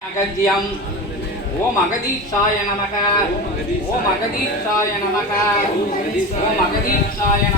அகத்தியம். ஓம் அகதீஷாய நமக. ஓம் அகதீஷாய நமக. ஓம் அகதீஷாய நமக.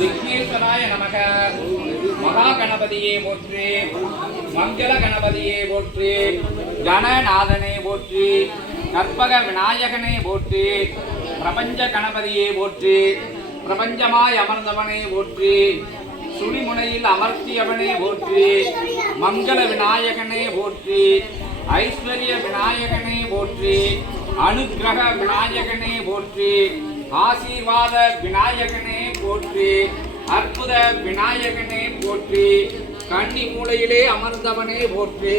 விக்னேஸ்வராய நமக. மகா கணபதியே போற்று. மங்கள கணபதியே போற்று. கணநாதனே போற்று. கற்பக விநாயகனே போற்று. பிரபஞ்ச கணபதியே போற்று. பிரபஞ்சமாய் அமர்ந்தவனே போற்று. சுழிமுனையில் அமர்த்தியவனே போற்று. மங்கள விநாயகனே போற்று. ஐஸ்வர்ய விநாயகனே போற்று. அனுகிரக விநாயகனே போற்று. ஆசீர்வாத விநாயகனே போற்றி அற்புத விநாயகனே போற்றி கன்னி மூலையிலே அமர்ந்தவனே போற்றி.